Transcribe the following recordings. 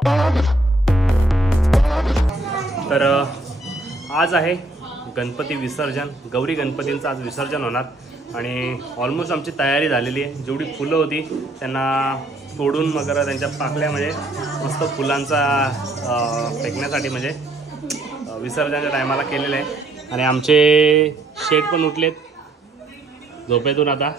तर आज आहे गणपती विसर्जन, गौरी गणपतींचं आज विसर्जन होणार आणि ऑलमोस्ट आमची तयारी झालेली आहे। जेवढी फुलं होती त्यांना तोडून वगैरे त्यांच्या पाकळ्या म्हणजे मस्त फुलांचा फेकण्यासाठी म्हणजे विसर्जनाच्या टायमाला केलेलं आहे। आणि आमचे शेठ पण उठलेत झोपेतून आता।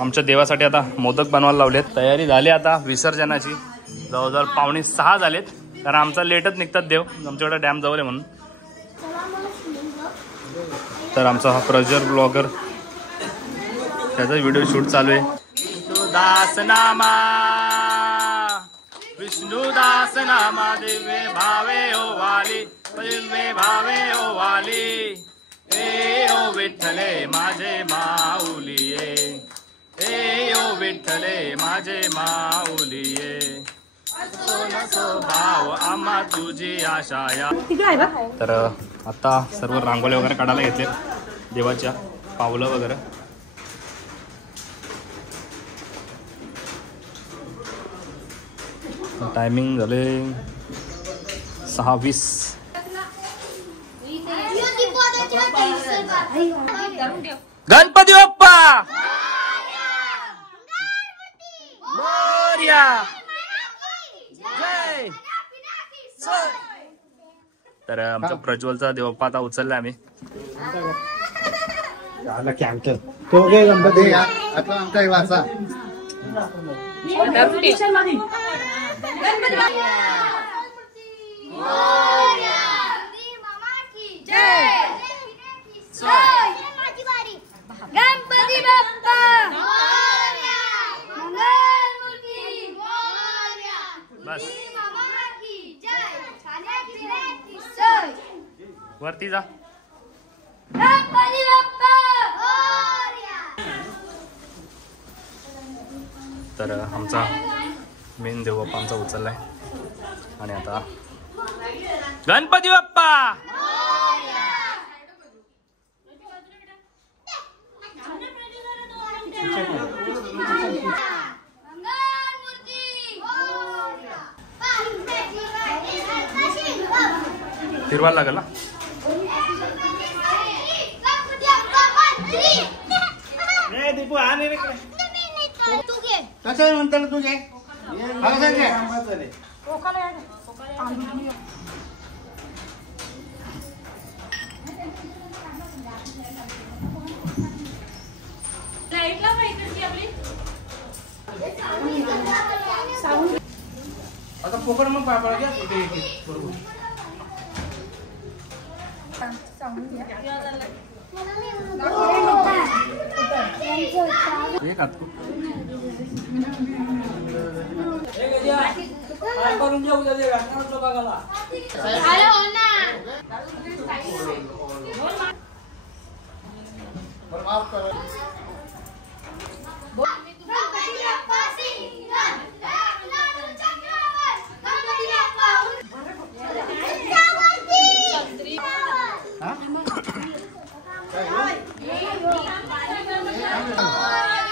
आमच्या देवासाठी आता मोदक बनवायला लावलेत, तयारी झाली आता विसर्जनाची। जवळजवळ 5:45 झालेत कारण आमचा लेटच निघतात देव, आमच्याकडे डॅम जवळ आहे म्हणून। तर आमचा हा प्रज्वल ब्लॉगर त्याचा व्हिडिओ शूट चालू आहे। विष्णुदास नामा, विष्णुदास नामा दिव्य भावे ओ वाली, दिव्य भावे ओ वाली। ए ओ विठ्ठले माझे माऊलिये, ए ओ विठ्ठले माझे माऊलिये। भाव आम्हा तुझी आशा या। तर आता सर्व रांगोळी वगैरे काढायला घेतले देवाच्या, पावलं वगैरे। टायमिंग झाले 6:20। गणपती बाप्पा मोरया, जय। तर आमचा प्रज्वलचा देवप्पा आता उचलला आम्ही। तो घे गणपती आता आमचा वासा। गणपती बाप्पा बस वरती जा। गणपती बाप्पा। तर आमचा मेन देवबाप्पा आमचा उचललाय आणि आता गणपती बाप्पा। फिरवायला लागेल ना। दीपू आणि कसं म्हणतात तुझे आता पोकळ मग पापड घ्या बरोबर। एक हात करून जाऊ दे राहणार बघायला।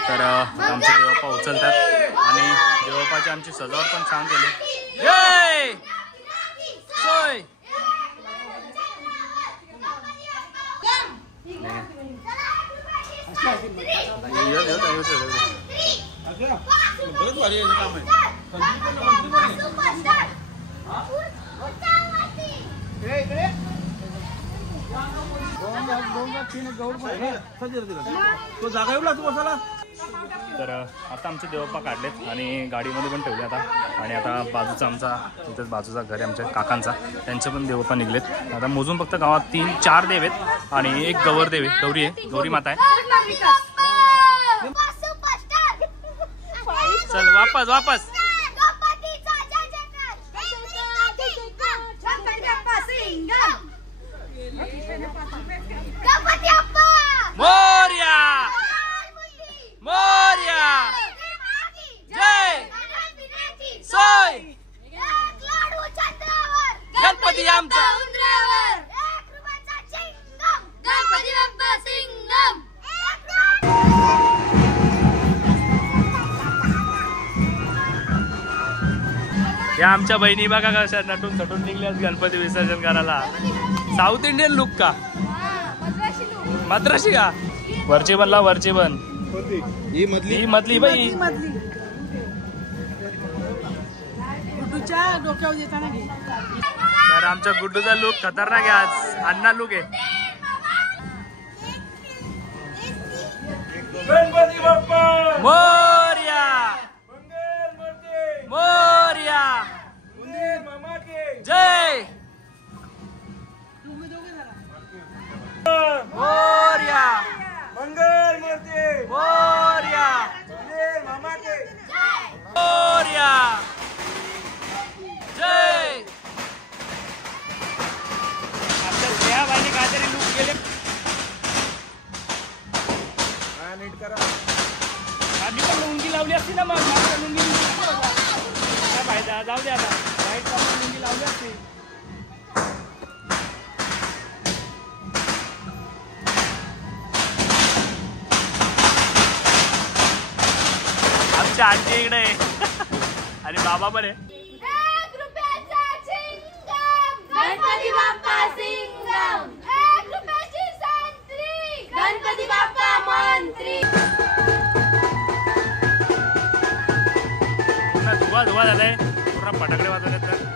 तर आमचे देवप्पा उचलतात आणि देवप्पाची आमची सजावट पण छान केली। जय सोय। तो जागा येऊ लागतो बसायला। तर आता आमचे देवप्पा काढलेत आणि गाडीमध्ये पण ठेवले आता। आणि आता बाजूचा आमचा इथेच बाजूचा घर आहे आमच्या काकांचा, त्यांचे पण देवप्पा निघलेत। आता मोजून फक्त गावात 3-4 देव आहेत आणि एक गौर देव आहे, गौरी आहे, गौरी माता आहे। चल वापस वापस। मोरया मोरया, जय सोय। गणपती आमचा या आमच्या बहिणी बघा कशा नटून थटून निघल्यात गणपती विसर्जन करायला. साऊथ इंडियन लुक का मद्राशी का? वरची बनला वरची बन ही मधली बाई. डोक्यावर देताना घे. तर आमच्या गुड्डूचा लुक खतरनाक आहे आज. अण्णा लुक आहे. गणपती बाप्पा मोरया मंगल मूर्ती मोरया उंदीर मामा के जय मोरया मंगल मूर्ती मोरया उंदीर मामा के मोरया जय. आपल्या स्नेहाबाईने काहीतरी लुक केले. नीट करा. आधी पण लुंगी लावली असती ना. मग लुंगी काय फायदा. जाऊ दे आता. लाईट लुंगी लावली असती. आमच्या आंटी इकडे आहे आणि बाबा पण आहे. 1 रुपयाचा चिंगम गणपती बाप्पा सिंगम. 1 रुपयाची संत्री गणपती बाप्पा मंत्री. पूर्ण धुवा झालाय. पूर्ण फटाकडे वाजवले तर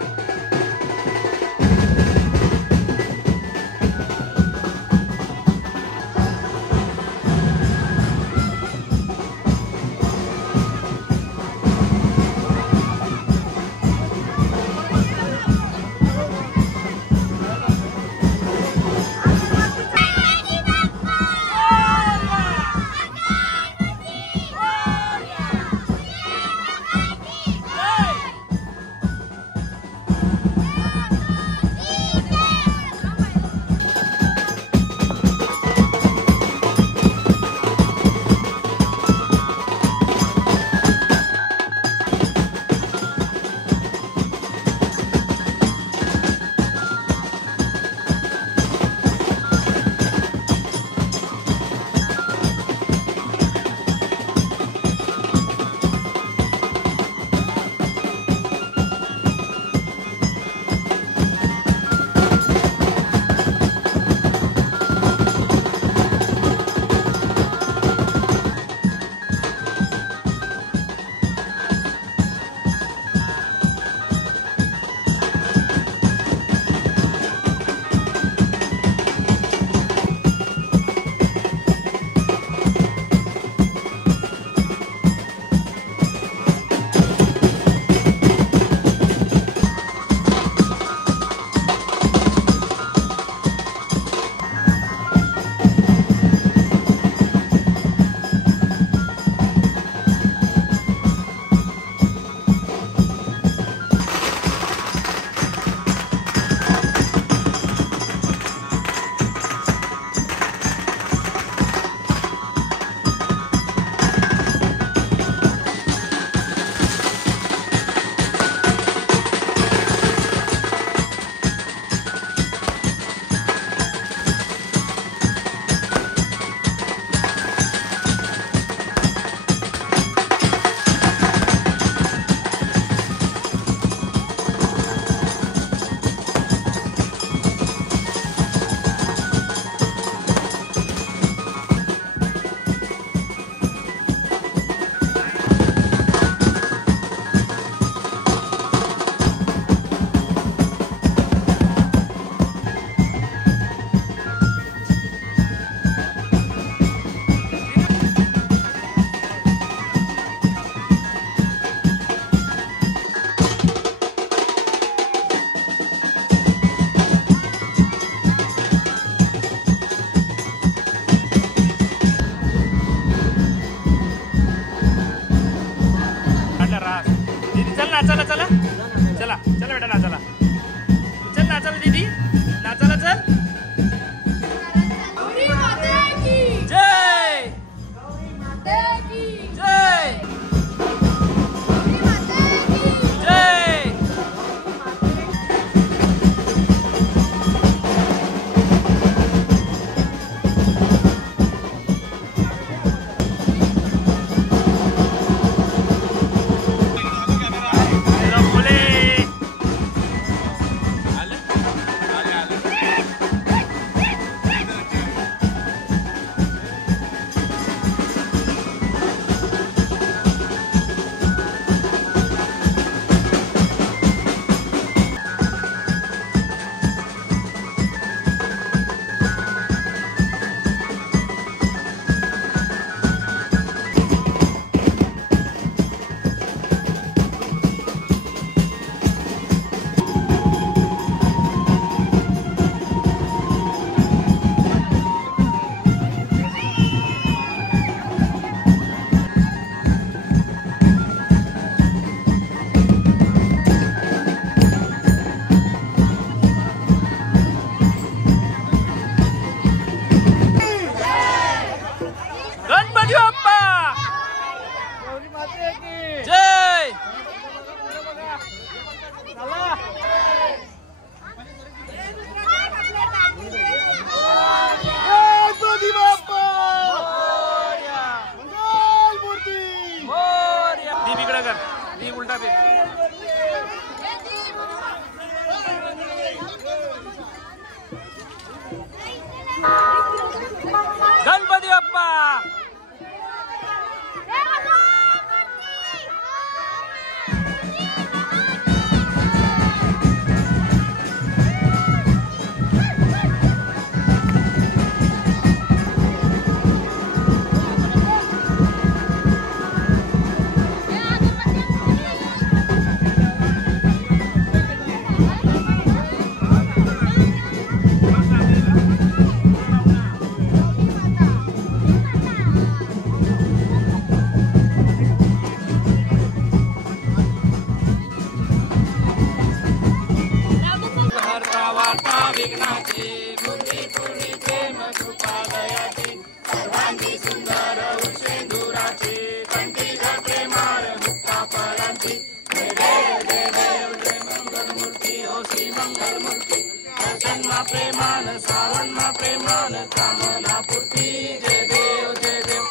वार्ता विघ्नाची मूर्ती पूर्णी प्रेम कृपा दयाची सर्वांगी सुंदर उर्षेंदुराची कंठी घाते माळ मुक्ता फळांची जय देव जय देव जय मंगल मूर्ती हो श्री मंगल मूर्ती दर्शन मा प्रेमान सावन मा प्रेमान कामना पूर्ती जय देव जय देव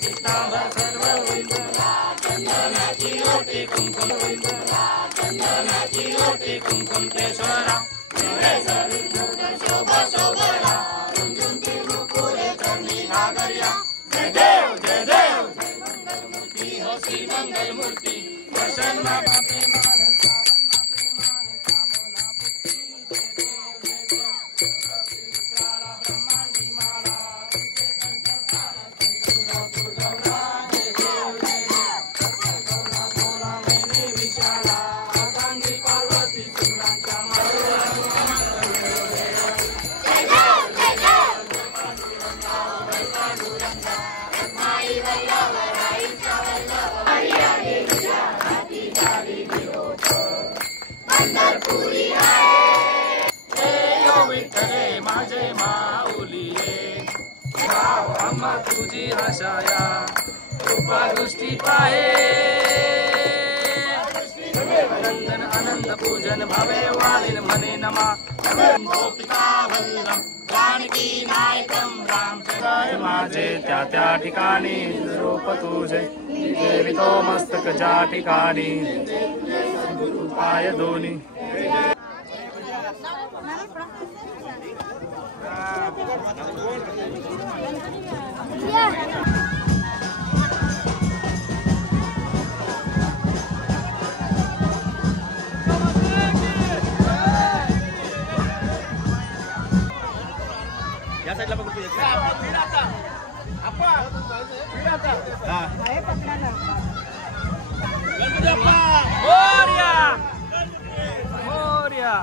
पितांबर सर्व वृंदला चंदनाची ओटी कुंकुम वृंदला चंदनाची ओटी कुंकुम केशरा शोभा शोभरा रुंजुंती मुकुरे चरणी घागरिया जय देव जय देव जय मंगल मूर्ती हो श्री मंगल मूर्ती दर्शन मा प्रेमान सावन मा प्रेमान कामना पूर्ती जय देव जय देव विकारा ब्रह्मांडी माला तुझे कंठस्थान दुर्गा जय देव जय देव गौरा भोला मैने विशाला अर्धांगी पार्वती सुरांच्या विठ्ठले माझे माऊलिये भाव आम्हा तुझी आशाया कृपा दृष्टी पाहे नंदन आनंद पूजन भावे वालिन म्हणे नमा पिता वल्लम जानकी नायकम राम माझे त्या त्या ठिकाणी रूप तुझे देवितो मस्तक ज्या ठिकाणी पाय दोन्ही या साईडला बघू मोरया मोरया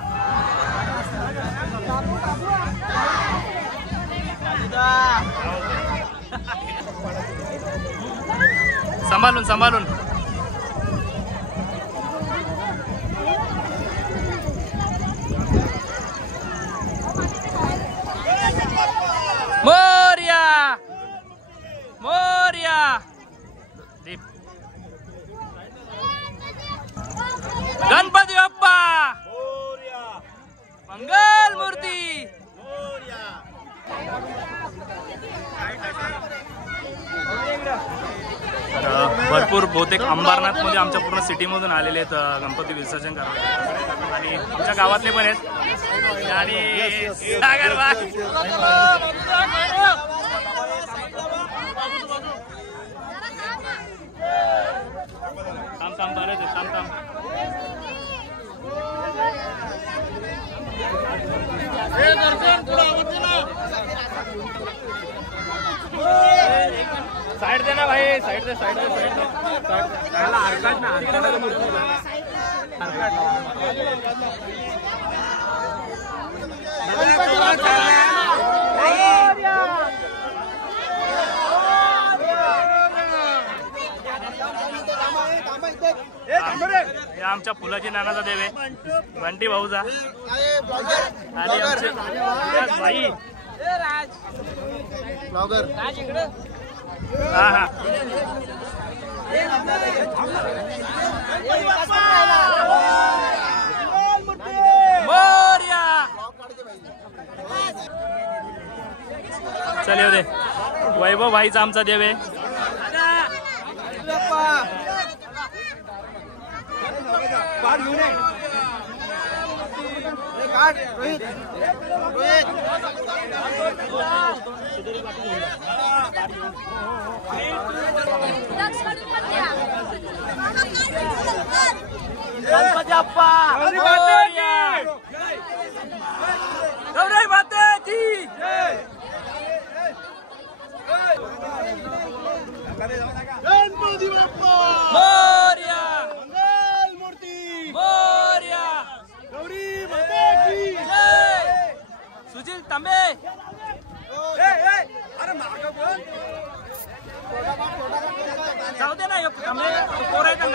सांभाळून सांभाळून मोरया मोरया दीप गणपती बाप्पा मंगल मूर्ती भरपूर बहुतेक अंबरनाथ मध्ये आमच्या पूर्ण सिटीमधून आलेले आहेत गणपती विसर्जन करायला आणि आमच्या गावातले पण आहेत आणि थांब थांब बरंच आहे थांब थांब साइड दे ना भाई साइड दे साइड दे साइड दे त्याला हरकत ना हरकत मूर्तीला हे आमच्या फुलाची नानाचा देव आहे बंटी भाऊचा आणि आमचे भाई हा हा मोरया चल येऊ दे वैभव भाईचा आमचा देव आहे गणपती बाप्पा मोरया गौराई मातेची गणपती बाप्पा मोरया मंगल मूर्ती मोरया गौरी माता की जय सुजील तांबे अरे माग बोल जाऊ दे ना तांबे पोरे का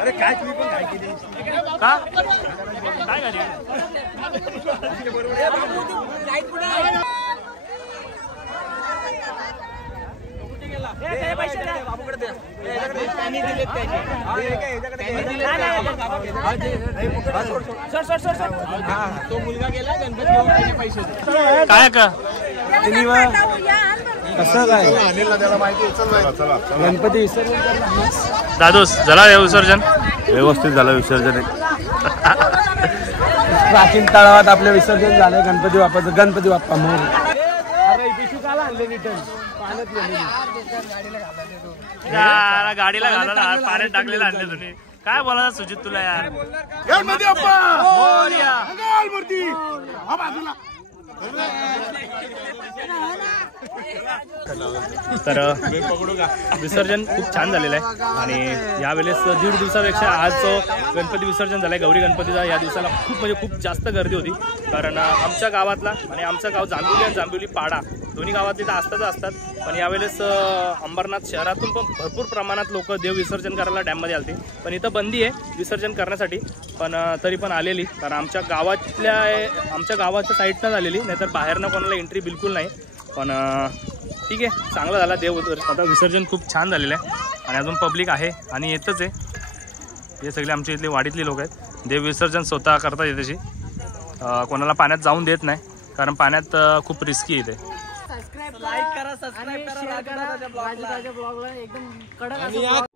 अरे काय तुम्ही पण काय केली का काय गाडी तो मुलगा गेला गणपती घेऊन त्याचे पैसे दे. काय का कसं काय गणपती विसर्जन दादूस झाला विसर्जन व्यवस्थित झालं विसर्जन प्राचीन तळावात आपलं विसर्जन झालं गणपती बाप्पाचं. गणपती बाप्पा मोर यार, गाडीला घालायला पाण्यात टाकलेलं आणले तुम्ही. काय बोला सुजित तुला यार. गणपती बाप्पा मोरया. मूर्ती हा बाजूला तर विसर्जन खूप छान झालेलं आहे आणि यावेळेस 1.5 दिवसापेक्षा आज गणपती विसर्जन झालंय गौरी गणपतीचा. या दिवसाला खूप जास्त गर्दी होती कारण आमच्या गावातला आणि आमचं गाव जांभिवली आणि जांभिवली पाडा दोन्ही गावातली तर असतात पण यावेळेस अंबरनाथ शहरातून पण भरपूर प्रमाणात लोक देव विसर्जन करायला डॅममध्ये आलते. पण इथं बंदी आहे विसर्जन करण्यासाठी पण तरी पण आलेली कारण आमच्या गावाच्या साईडनं आलेली नाहीतर बाहेरनं कोणाला एंट्री बिलकुल नाही. पण ठीक आहे चांगलं झाला देव आता विसर्जन खूप छान झालेलं आहे आणि अजून पब्लिक आहे आणि येतच आहे. हे सगळे आमच्या इथले वाडीतली लोक आहेत. देव विसर्जन स्वतः करतात येतेशी कोणाला पाण्यात जाऊन देत नाही कारण पाण्यात खूप रिस्की येते. लाईक करा सबस्क्राईब करा राजू दादाच्या ब्लॉगला एकदम कडक